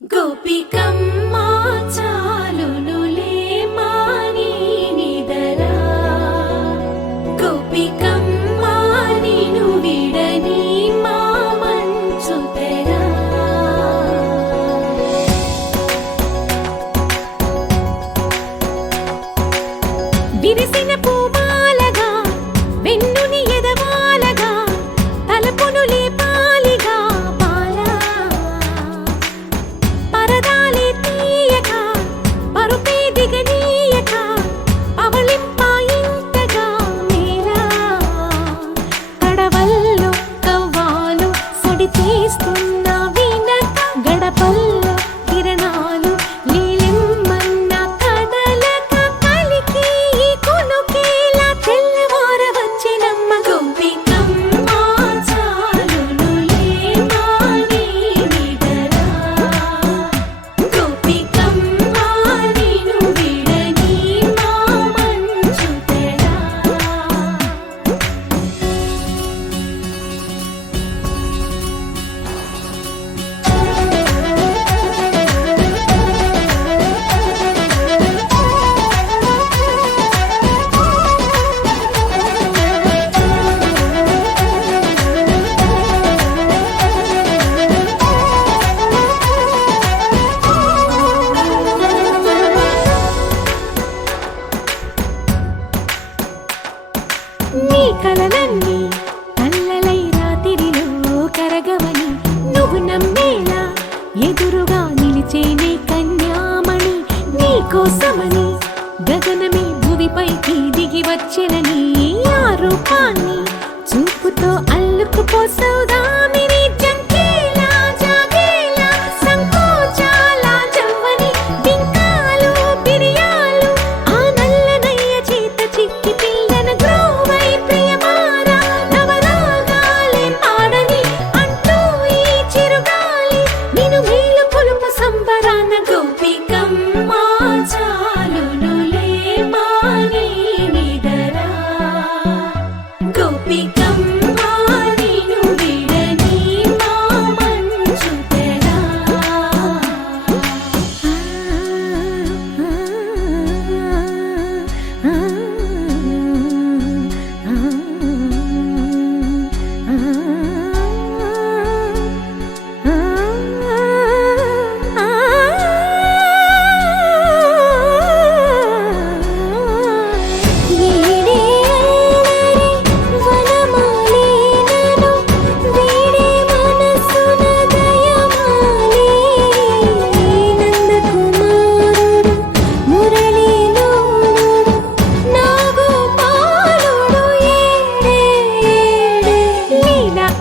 గోపికమ్మా చాలునులే మాని నిదరా గోపికమ్మా నిను విడని మా మంచు తెరా విరిసిన పూమాలగా వెన్నుని ఎదవాలగా తలపును లేపాలిగా బాలా పరదాలే తీయక పరుపే దిగనీయక అవలింపాయింతగా మేరా కడవల్లో కవ్వాలు సడి చేస్తున్న వినక గడపల్లో కిరణాలు నీలిమ్మన్న కదలక కలికి కొనుకేలా తెల్లవార వచ్చినమ్మ గోపికమ్మా చాలునులే మాని నిదరా గోపికమ్మా నిను విడని మా మంచు తెరా నీ కలలన్నీ కల్లలై రాత్రిలో కరగవని నువ్వు నమ్మేలా ఎదురుగా నిలిచేనే కన్యామణి నీ కోసమని గగనమే భువిపైకి దిగి వచ్చెనని ఆ రూపాన్ని చూపుతో అల్లుకుపోసౌదామిని జంకేలా జాగేలా సంకోచాల జవ్వని బింకాలు బిరియాలు ఆ నల్లనయ్య చేత చిక్కి పిల్లన గ్రోవై ప్రియమారా నవరాగాలే పాడని అంటూ ఈ చిరుగాలి నిన్ను మేలు కొలుపు సంబరాన గోపికమ్మా చాలునులే మాని నిదరా గోపికమ్మా నిను విడని మా మంచు తెరా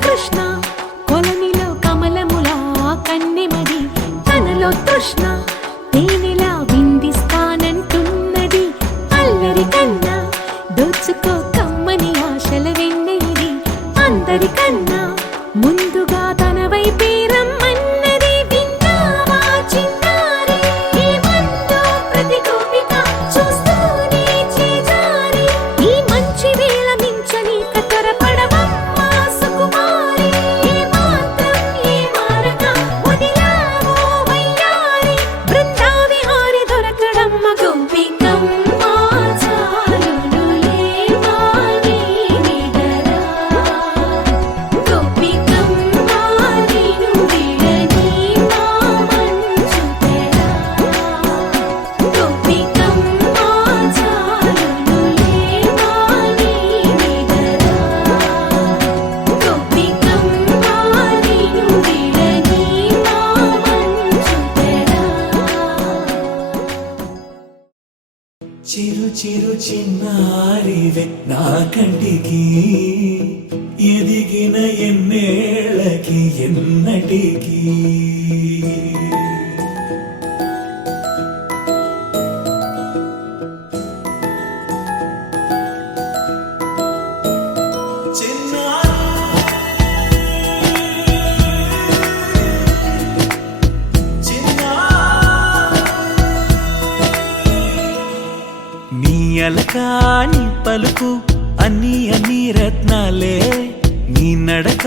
కృష్ణ కొలనిలో కమలములా కన్నెమది తనలో తృష్ణ తేనెలా విందిస్తానంటున్నది అల్లరి కన్నా దోచుకో కమ్మని ఆశల వెన్నెయిది అందరికన్నా ముందుగా తన వైపే రమ్మన్నది విన్నావా చిన్నారి ఈ మందు ప్రతి గోపిక చూస్తూనే చేజారి ఈ మంచి వేళ మించని కతరపడవమ్మా సుకుమారి ఏ మాత్రం ఏ మారక వదిలావో వయ్యారి బృందావిహారి దొరకడమ్మ గోపికమ్మా చాలునులే మాని నిదరా గోపికమ్మా నిను విడని మా మంచు తెరా గోపికమ్మా చాలునులే మాని నిదరా గోపికమ్మా నిను విడని మా మంచు తెరా చిరు చిరు చిన్నారివే నా కంటికి ఎదిగిన ఎన్నేళ్ళకి ఎన్నటికి నీ అలకాని పలుకు అన్ని అన్ని రత్నాలే నీ నడక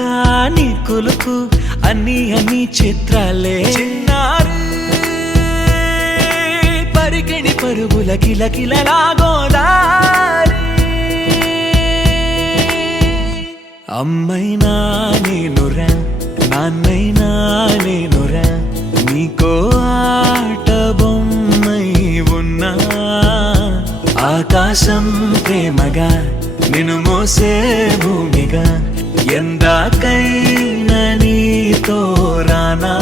నీ కులుకు అన్ని అన్ని చిత్రాలే చిన్నారు కిల కిల కిలలా గోదారి అమ్మైనా నేనురా నాన్నైనా నేనురా నీకో ఆట బొమ్మై ఉన్నా ఆకాశం ప్రేమగా నిన్ను మోసే భూమిగా ఎందాకైనా నీతో రానా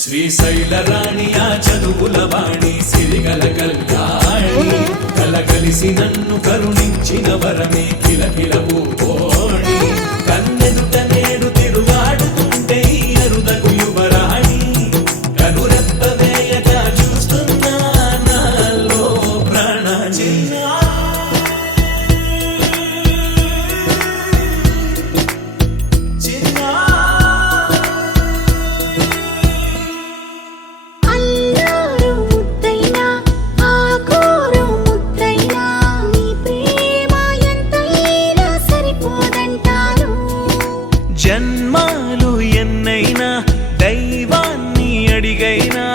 శ్రీశైల రాణియా చదువుల వాణి సిరిగల కళ్యాణి కలగలిసి నన్ను కరుణించిన వరమే కిలకిల పూకోణి కన్నెదుట నేడు తిరుగాడుతుంటే ఈ అరుదకు యువరాణి కనురెప్ప వేయక చూస్తున్నా నాలో ప్రాణ చిన్నా అల్లారు ముద్దైనా ఆకోరు ముద్దైనా నీ ప్రేమ ఎంతైనా సరిపోదంటారు జన్మాలు ఎన్నైనా దైవాన్ని అడిగైనా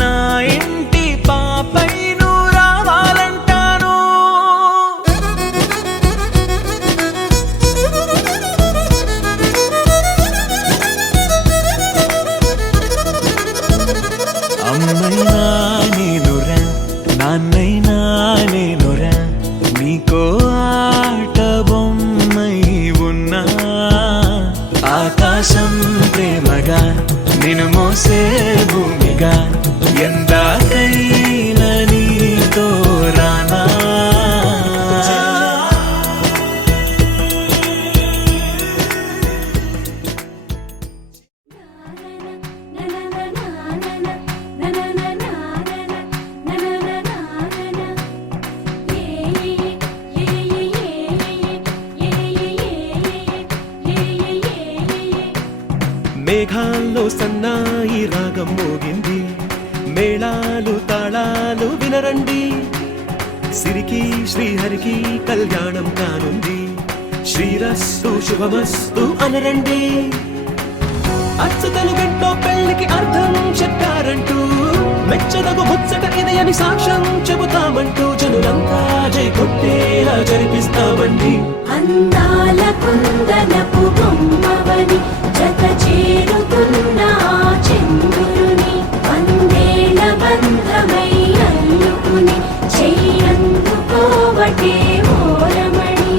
నా ఇంటి పాపై నువ్వు రావాలంటాను అమ్మైనా నేనురా నాన్నైనా నేనురా నీకో ఆట బొమ్మై ఉన్నా ఆకాశం ప్రేమగా నిన్ను మోసే భూమిగా ఎందాకైనా నీతో రానా మేఘాల్లో సన్నాయి రాగం మోగింది మేళాలు తాళాలు వినరండి సిరికి శ్రీహరికి కళ్యాణం కానుంది శ్రీరస్తు శుభమస్తు అనరండి అచ్చతలు గంటో పెళ్లికి అర్థం చెప్పారంటూ మెచ్చదగు ముచ్చట ఇది అని సాక్ష్యం చెబుతామంటూ జనులంతా జై కొట్టేలా జరిపిస్తామండి అందాల కుందనపు బొమ్మవని జత చేరుతున్న ఆ చంద్రుని వందేల బంధమై అల్లుకుని చెయ్యందుకోవటే ఓరమణి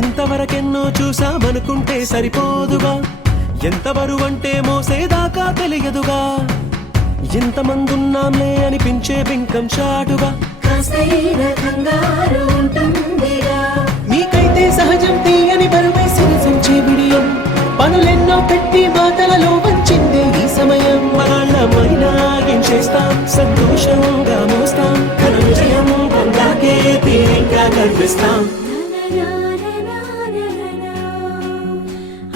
ఇంతవరకెన్నో చూసామనుకుంటే సరిపోదుగా ఎంత బరువంటే మోసేదాకా తెలియదుగా ఇంతమందున్నాంలే అనిపించే బింకం చాటుగా కాస్తైన కంగారు ఉంటుందిగా మీకైతే సహజం తీయని బరువే సిరిసించే బిడియం పనులెన్నో పెట్టి మాటలలో వంచిందే ఈ సమయం వాళ్ళమైనాగించేస్తాం సంతోషంగా మోస్తాం ఘన విజయం పొందాకే తీరిగ్గా కనిపిస్తాం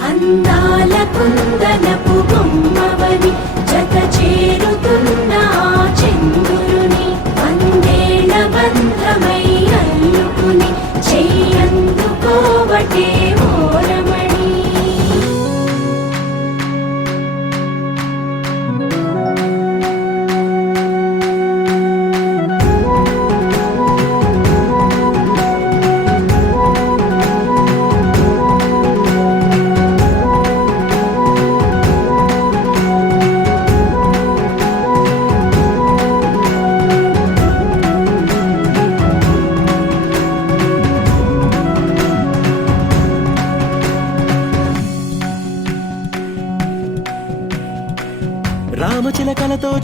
అందాల కుందనపు బొమ్మవని జత చేరుతున్న ఆ చంద్రుని వందేల బంధమై అల్లుకుని చెయ్యందుకోవటే ఓరమణి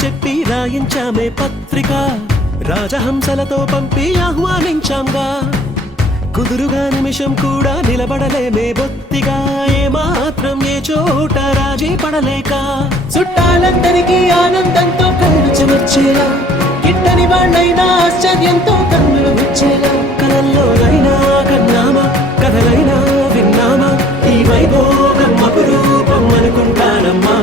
చెప్పి రాయించామే పత్రిక, రాజహంసలతో పంపి ఆహ్వానించాంగా. కుదురుగా నిమిషం కూడా నిలబడలేమే బొత్తిగా, ఏ మాత్రం ఏ చోట రాజీ పడలేక. చుట్టాలందరికీ ఆనందంతో కళ్ళు చెమర్చేలా, గిట్టని వాళ్ళైనా ఆశ్చర్యంతో కన్నులు వచ్చేలా. కలల్లోనైనా కన్నామా, కథలైనా విన్నామా, ఈ వైభోగం అపురూపం అనుకుంటానమ్మా.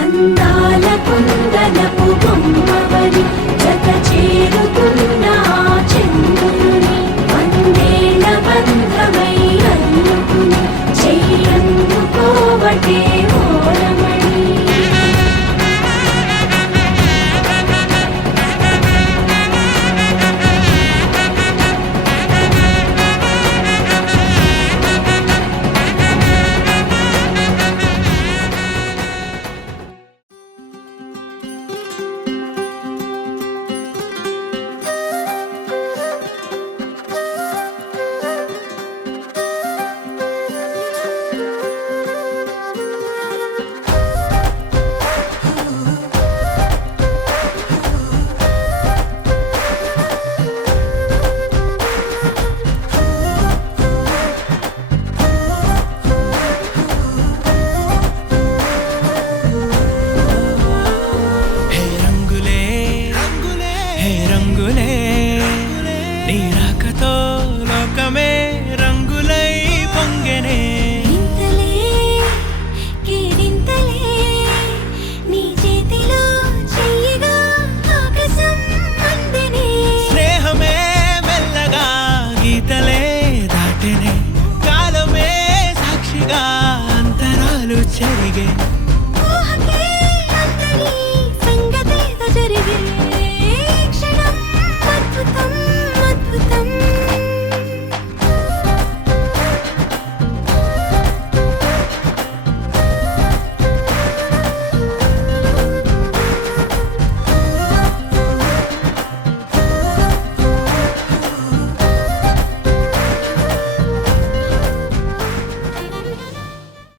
అందాల కుందనపు బొమ్మవని, జత చేరుతున్న ఆ చంద్రుని, వందేళ్ల బంధమై అల్లుకుని, చెయ్యందుకోవటే ఓరమణి. జరిగే